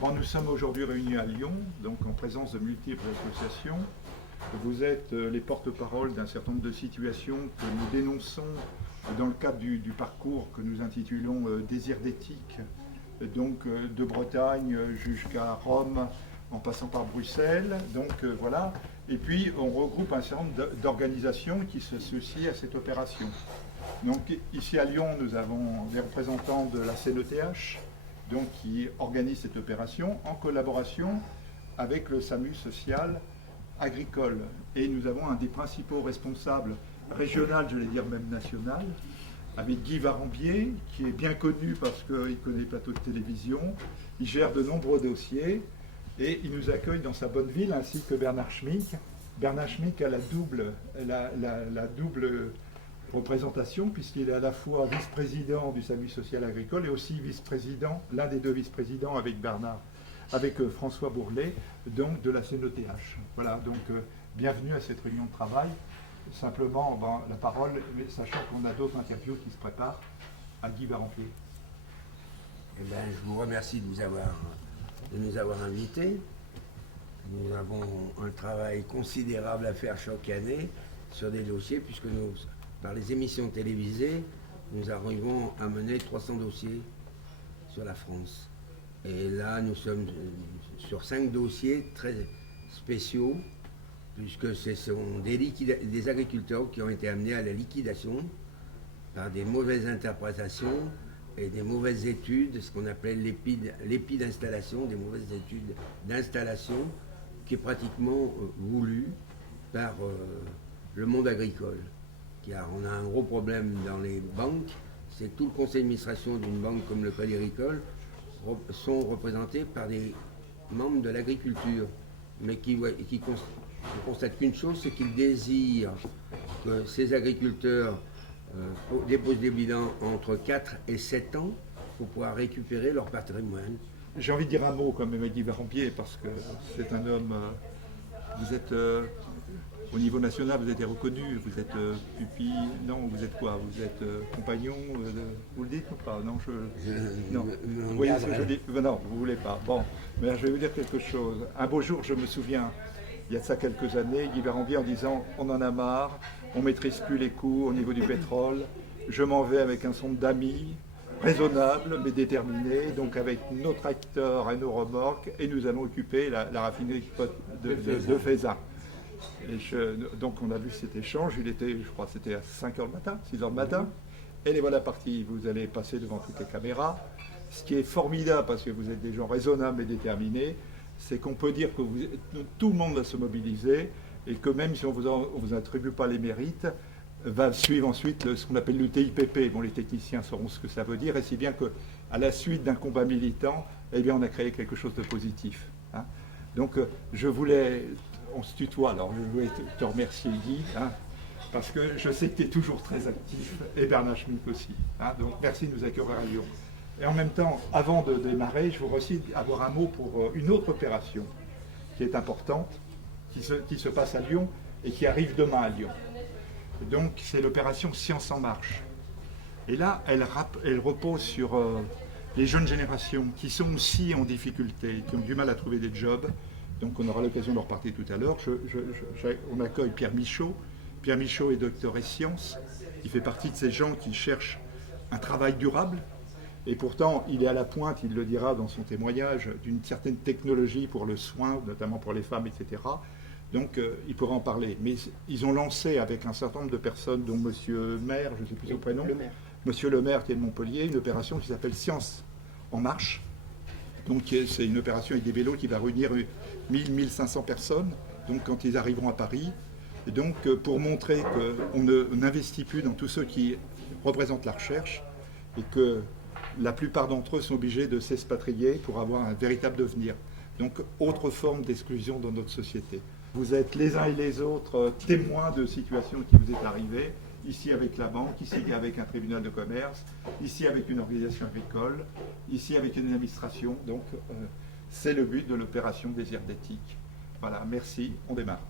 Bon, nous sommes aujourd'hui réunis à Lyon, donc en présence de multiples associations. Vous êtes les porte-parole d'un certain nombre de situations que nous dénonçons dans le cadre du parcours que nous intitulons Désir d'éthique, donc de Bretagne jusqu'à Rome, en passant par Bruxelles. Donc voilà. Et puis on regroupe un certain nombre d'organisations qui s'associent à cette opération. Donc ici à Lyon, nous avons les représentants de la CNETH, donc qui organise cette opération en collaboration avec le SAMU social agricole. Et nous avons un des principaux responsables régional, je vais dire même national, avec Guy Varambier, qui est bien connu parce qu'il connaît les plateaux de télévision, il gère de nombreux dossiers et il nous accueille dans sa bonne ville, ainsi que Bernard Schmick. Bernard Schmick a la double représentation, puisqu'il est à la fois vice-président du SAMU social agricole et aussi vice-président, l'un des deux vice-présidents avec Bernard, avec François Bourlet, donc de la CNETH. Voilà, donc bienvenue à cette réunion de travail. Simplement, la parole, sachant qu'on a d'autres interviews qui se préparent, à Guy Varambier. Eh bien, je vous remercie de nous avoir invités. Nous avons un travail considérable à faire chaque année sur des dossiers, puisque nous, par les émissions télévisées, nous arrivons à mener 300 dossiers sur la France. Et là, nous sommes sur 5 dossiers très spéciaux, puisque ce sont des agriculteurs qui ont été amenés à la liquidation par des mauvaises interprétations et des mauvaises études, ce qu'on appelle l'épi d'installation, des mauvaises études d'installation, qui est pratiquement voulu par le monde agricole. Car on a un gros problème dans les banques, c'est que tout le conseil d'administration d'une banque comme le Crédit Agricole sont représentés par des membres de l'agriculture, mais qui ne constatent qu'une chose, c'est qu'ils désirent que ces agriculteurs déposent des bilans entre 4 et 7 ans pour pouvoir récupérer leur patrimoine. J'ai envie de dire un mot quand même à Guy Varambier, parce que c'est un homme, vous êtes au niveau national, vous êtes reconnu, vous êtes pupille, non, vous êtes quoi? Vous êtes compagnon, vous le dites ou pas? Non, non. Vous voyez ce que je dis? Non, vous ne voulez pas. Bon, mais je vais vous dire quelque chose. Un beau jour, je me souviens, il y a de ça quelques années, Guy Varambier en disant « on en a marre, on ne maîtrise plus les coûts au niveau du pétrole, je m'en vais avec un certain nombre d'amis, raisonnable mais déterminé, donc avec nos tracteurs et nos remorques, et nous allons occuper la raffinerie de Feyzin. » Donc on a vu cet échange, il était, je crois, c'était à 5h le matin, 6h le matin, et les voilà partis, vous allez passer devant toutes les caméras. Ce qui est formidable, parce que vous êtes des gens raisonnables et déterminés, c'est qu'on peut dire que tout le monde va se mobiliser, et que même si on ne vous attribue pas les mérites, va suivre ensuite ce qu'on appelle le TIPP. Bon, les techniciens sauront ce que ça veut dire, et si bien qu'à la suite d'un combat militant, eh bien, on a créé quelque chose de positif. Hein. Donc, on se tutoie, alors je voulais te remercier, Guy, hein, parce que je sais que tu es toujours très actif, et Bernard Schmick aussi. Hein, donc, merci de nous accueillir à Lyon. Et en même temps, avant de démarrer, je voudrais aussi avoir un mot pour une autre opération qui est importante, qui se passe à Lyon et qui arrive demain à Lyon. Donc c'est l'opération Science en Marche. Et là, elle repose sur les jeunes générations qui sont aussi en difficulté, qui ont du mal à trouver des jobs. Donc on aura l'occasion d'en reparler tout à l'heure. On accueille Pierre Michaud. Pierre Michaud est docteur en sciences. Il fait partie de ces gens qui cherchent un travail durable. Et pourtant, il est à la pointe, il le dira dans son témoignage, d'une certaine technologie pour le soin, notamment pour les femmes, etc. Donc, il pourra en parler. Mais ils ont lancé avec un certain nombre de personnes, dont M. Maire, je ne sais plus son prénom, M. Le Maire qui est de Montpellier, une opération qui s'appelle Science en Marche. Donc, c'est une opération avec des vélos qui va réunir 1000-1500 personnes, donc quand ils arriveront à Paris. Et donc, pour montrer qu'on n'investit plus dans tous ceux qui représentent la recherche et que la plupart d'entre eux sont obligés de s'expatrier pour avoir un véritable devenir. Donc, autre forme d'exclusion dans notre société. Vous êtes les uns et les autres témoins de situations qui vous est arrivées, ici avec la banque, ici avec un tribunal de commerce, ici avec une organisation agricole, ici avec une administration. Donc, c'est le but de l'opération Désir d'éthique. Voilà, merci, on démarre.